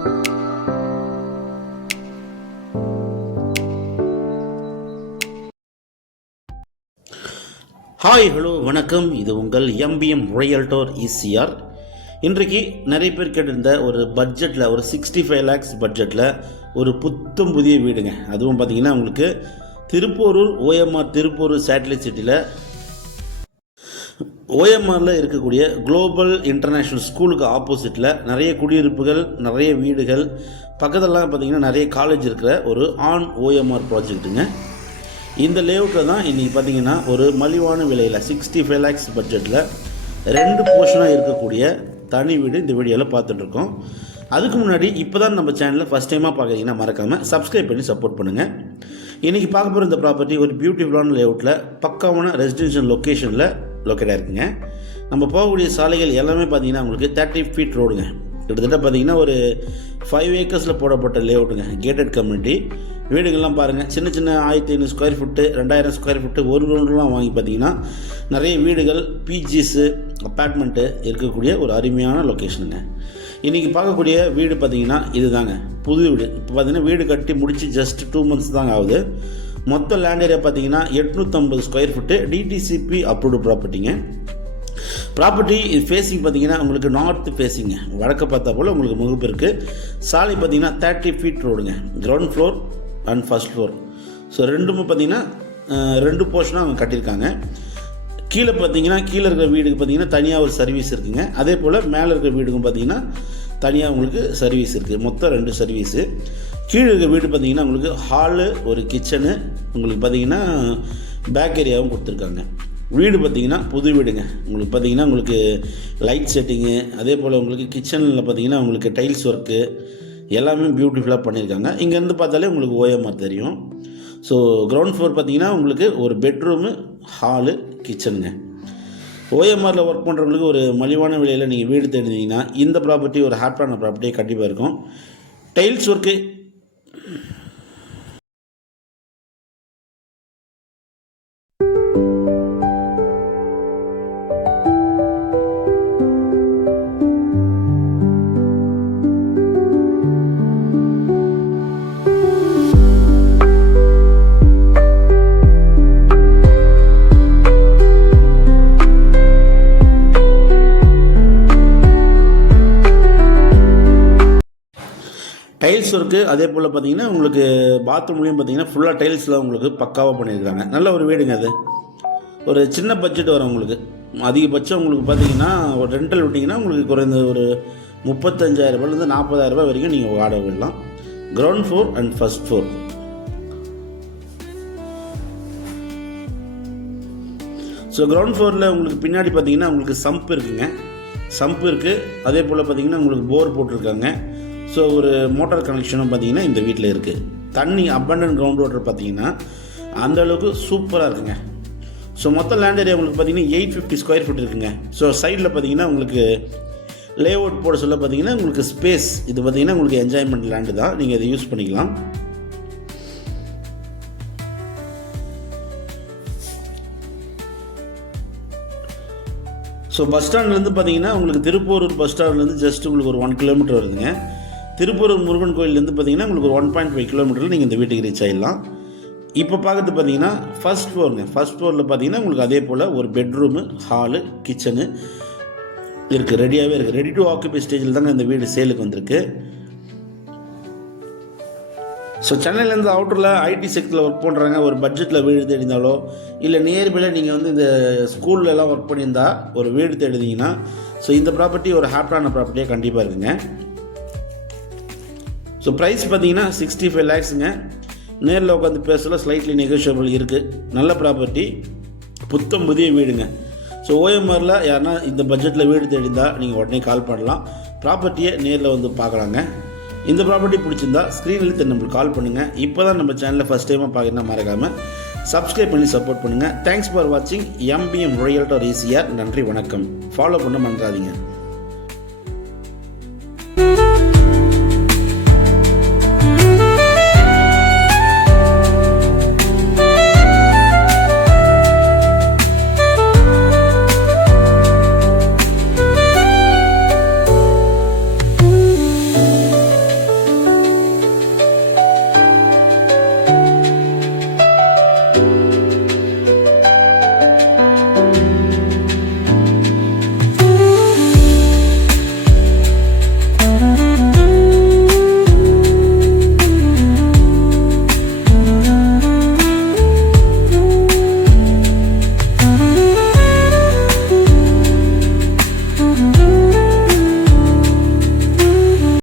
Hi hello வணக்கம். இது உங்கள் எம்பிஎம் ரியல்டர் ஈசிஆர். இன்றைக்கு நிறைய பேர் கேட்டிருந்த ஒரு பட்ஜெட்டில், ஒரு 65 lakhs பட்ஜெட்டில் ஒரு புத்தம் புதிய வீடுங்க. அதுவும் பார்த்திங்கன்னா உங்களுக்கு திருப்போரூர் ஓஎம்ஆர் திருப்போரூர் சேட்டலைட் சிட்டியில் ஓஎம்ஆரில் இருக்கக்கூடிய குளோபல் இன்டர்நேஷ்னல் ஸ்கூலுக்கு ஆப்போசிட்டில் நிறைய குடியிருப்புகள், நிறைய வீடுகள், பக்கத்துலலாம் பார்த்திங்கன்னா நிறைய காலேஜ் இருக்கிற ஒரு ஆன் ஓஎம்ஆர் ப்ராஜெக்ட்டுங்க. இந்த லேஅவுட்டில் தான் இன்றைக்கி பார்த்திங்கன்னா ஒரு மலிவான விலையில் 65 lakhs பட்ஜெட்டில் 2 போர்ஷனாக இருக்கக்கூடிய தனி வீடு இந்த வீடியோவில் பார்த்துட்ருக்கோம். அதுக்கு முன்னாடி இப்போ தான் நம்ம சேனலில் ஃபஸ்ட் டைமாக பார்க்குறீங்கன்னா மறக்காமல் சப்ஸ்கிரைப் பண்ணி சப்போர்ட் பண்ணுங்கள். இன்றைக்கி பார்க்க போகிற இந்த ப்ராப்பர்ட்டி ஒரு பியூட்டிஃபுல்லான லேஅவுட்டில் பக்காவான ரெசிடென்ஷியல் லொக்கேஷனில் லொக்கேட்டாக இருக்குங்க. நம்ம போகக்கூடிய சாலைகள் எல்லாமே பார்த்திங்கன்னா உங்களுக்கு 30 feet ரோடுங்க. கிட்டத்தட்ட பார்த்திங்கன்னா ஒரு 5 acres போடப்பட்ட லேஅவுட்டுங்க. கேட்டட் கம்யூனிட்டி வீடுகள்லாம் பாருங்கள், சின்ன சின்ன 1500 square feet, 2000 square feet, ஒரு ரூம்லாம் வாங்கி பார்த்திங்கன்னா நிறைய வீடுகள், பிஜிஸு, அப்பார்ட்மெண்ட்டு இருக்கக்கூடிய ஒரு அருமையான லொக்கேஷனுங்க. இன்றைக்கி பார்க்கக்கூடிய வீடு பார்த்திங்கன்னா இது தாங்க புது வீடு. இப்போ பார்த்திங்கன்னா வீடு கட்டி முடித்து ஜஸ்ட் 2 months தாங்க ஆகுது. மொத்த லேண்ட் ஏரியா பார்த்திங்கன்னா 850 square feet, டிடிசிபி அப்ரூவ்டு ப்ராப்பர்ட்டிங்க. ப்ராப்பர்ட்டி இது ஃபேஸிங் பார்த்திங்கன்னா உங்களுக்கு நார்த் ஃபேஸிங்க, வடக்க பார்த்தா போல் உங்களுக்கு முகப்பு இருக்குது. சாலை பார்த்திங்கன்னா 30 feet ரோடுங்க. Ground floor and first floor. So ரெண்டுமே பார்த்திங்கன்னா 2 போர்ஷனாக அவங்க கட்டியிருக்காங்க. கீழே பார்த்திங்கன்னா கீழே இருக்கிற வீடுக்கு பார்த்திங்கன்னா தனியாக ஒரு சர்வீஸ் இருக்குதுங்க. அதே போல் மேலே இருக்கிற வீடுக்கும் பார்த்திங்கன்னா தனியாக உங்களுக்கு சர்வீஸ் இருக்குது. மொத்தம் 2 சர்வீஸு. கீழே இருக்கிற வீடு பார்த்திங்கன்னா உங்களுக்கு ஹாலு, ஒரு கிச்சனு, உங்களுக்கு பார்த்திங்கன்னா பேக் ஏரியாவும் கொடுத்துருக்காங்க. வீடு பார்த்திங்கன்னா புது வீடுங்க. உங்களுக்கு பார்த்திங்கன்னா உங்களுக்கு லைட் செட்டிங்கு, அதே போல் உங்களுக்கு கிச்சனில் பார்த்திங்கன்னா உங்களுக்கு டைல்ஸ் ஒர்க்கு எல்லாமே பியூட்டிஃபுல்லாக பண்ணியிருக்காங்க. இங்கேருந்து பார்த்தாலே உங்களுக்கு ஓஎம்ஆர் தெரியும். ஸோ கிரவுண்ட் ஃப்ளோர் பார்த்திங்கன்னா உங்களுக்கு ஒரு பெட்ரூமு, ஹாலு, கிச்சனுங்க. ஓஎம்ஆரில் ஒர்க் பண்ணுறவங்களுக்கு ஒரு மலிவான விலையில் நீங்கள் வீடு தேடினீங்கன்னா இந்த ப்ராப்பர்ட்டி ஒரு ஹாட்டான ப்ராப்பர்ட்டியே கண்டிப்பாக இருக்கும். டைல்ஸ் ஒர்க்கு டைல்ஸ் ஒர்க்கு, அதே போல் பார்த்திங்கன்னா உங்களுக்கு பாத்ரூம்லேயும் பார்த்திங்கன்னா ஃபுல்லாக டைல்ஸில் உங்களுக்கு பக்காவாக பண்ணியிருக்காங்க. நல்ல ஒரு வீடுங்க. அது ஒரு சின்ன பட்ஜெட் வரும் உங்களுக்கு. அதிகபட்சம் உங்களுக்கு பார்த்திங்கன்னா ஒரு ரெண்டல் விட்டிங்கன்னா உங்களுக்கு குறைந்த ஒரு 35,000 40,000 வரைக்கும் நீங்கள் வாடகை விடலாம். Ground floor and first floor. So ground ஃப்ளோரில் உங்களுக்கு பின்னாடி பார்த்திங்கன்னா உங்களுக்கு சம்ப் இருக்குங்க. சம்ப் இருக்குது. அதே போல் பார்த்திங்கன்னா உங்களுக்கு போர் போட்டிருக்காங்க. ஸோ ஒரு மோட்டார் கனெக்ஷனும் பார்த்திங்கன்னா இந்த வீட்டில் இருக்குது. தண்ணி அபண்டன்ட் கிரவுண்ட் வாட்டர் பார்த்திங்கன்னா அந்தளவுக்கு சூப்பராக இருக்குங்க. ஸோ மொத்த லேண்ட் ஏரியா உங்களுக்கு பார்த்திங்கன்னா 850 square feet இருக்குங்க. ஸோ சைடில் பார்த்திங்கன்னா உங்களுக்கு லேஅவுட் போட சொல்ல பார்த்திங்கன்னா உங்களுக்கு ஸ்பேஸ், இது பார்த்திங்கன்னா உங்களுக்கு என்ஜாய்மெண்ட் லேண்டு தான், நீங்கள் இதை யூஸ் பண்ணிக்கலாம். ஸோ பஸ் ஸ்டாண்ட்லேருந்து பார்த்திங்கன்னா உங்களுக்கு திருப்போரூர் பஸ் ஸ்டாண்ட்லேருந்து ஜஸ்ட் உங்களுக்கு ஒரு 1 kilometer வருதுங்க. திருப்பூரூர் முருகன் கோயிலேருந்து பார்த்திங்கன்னா உங்களுக்கு ஒரு 1.5 kilometer நீங்கள் இந்த வீட்டுக்கு ரீச் ஆகிடலாம். இப்போ பார்க்குறது பார்த்திங்கன்னா ஃபர்ஸ்ட் ஃப்ளோருங்க. ஃபர்ஸ்ட் ஃப்ளோரில் பார்த்திங்கன்னா உங்களுக்கு அதே போல் ஒரு பெட்ரூமு, ஹாலு, கிச்சனு இருக்குது, ரெடியாகவே இருக்குது. ரெடி டு ஆக்குபை ஸ்டேஜில் தாங்க இந்த வீடு சேலுக்கு வந்திருக்கு. ஸோ சென்னையிலேருந்து அவுட்டரில் ஐடி செக்டரில் ஒர்க் பண்ணுறாங்க, ஒரு பட்ஜெட்டில் வீடு தேடினாலோ இல்லை நியர்பையில் நீங்கள் வந்து இந்த ஸ்கூல்லலாம் ஒர்க் பண்ணியிருந்தால் ஒரு வீடு தேடினீங்கன்னா ஸோ இந்த ப்ராப்பர்ட்டி ஒரு ஹாட்டான ப்ராப்பர்ட்டியாக கண்டிப்பாக இருக்குங்க. ஸோ ப்ரைஸ் பார்த்திங்கன்னா 65 lakhsங்க. நேரில் உட்காந்து பேசல ஸ்லைட்லி நெகோஷியபிள் இருக்குது. நல்ல ப்ராப்பர்ட்டி, புத்தம் புதிய வீடுங்க. ஸோ ஓஎம்ஆரில் யாருன்னா இந்த பட்ஜெட்டில் வீடு தேடிந்தால் நீங்கள் உடனே கால் பண்ணலாம். ப்ராப்பர்ட்டியை நேரில் வந்து பார்க்கலாங்க. இந்த ப்ராப்பர்ட்டி பிடிச்சிருந்தா ஸ்க்ரீனில் நம்மளுக்கு கால் பண்ணுங்கள். இப்போ தான் நம்ம சேனலில் ஃபஸ்ட் டைமாக பார்க்கணுன்னா மறக்காமல் சப்ஸ்கிரைப் பண்ணி சப்போர்ட் பண்ணுங்கள். தேங்க்ஸ் ஃபார் வாட்சிங் எம்பிஎம் ரியல்டர் ஈசிஆர். நன்றி, வணக்கம். ஃபாலோ பண்ண மறந்துடாதீங்க.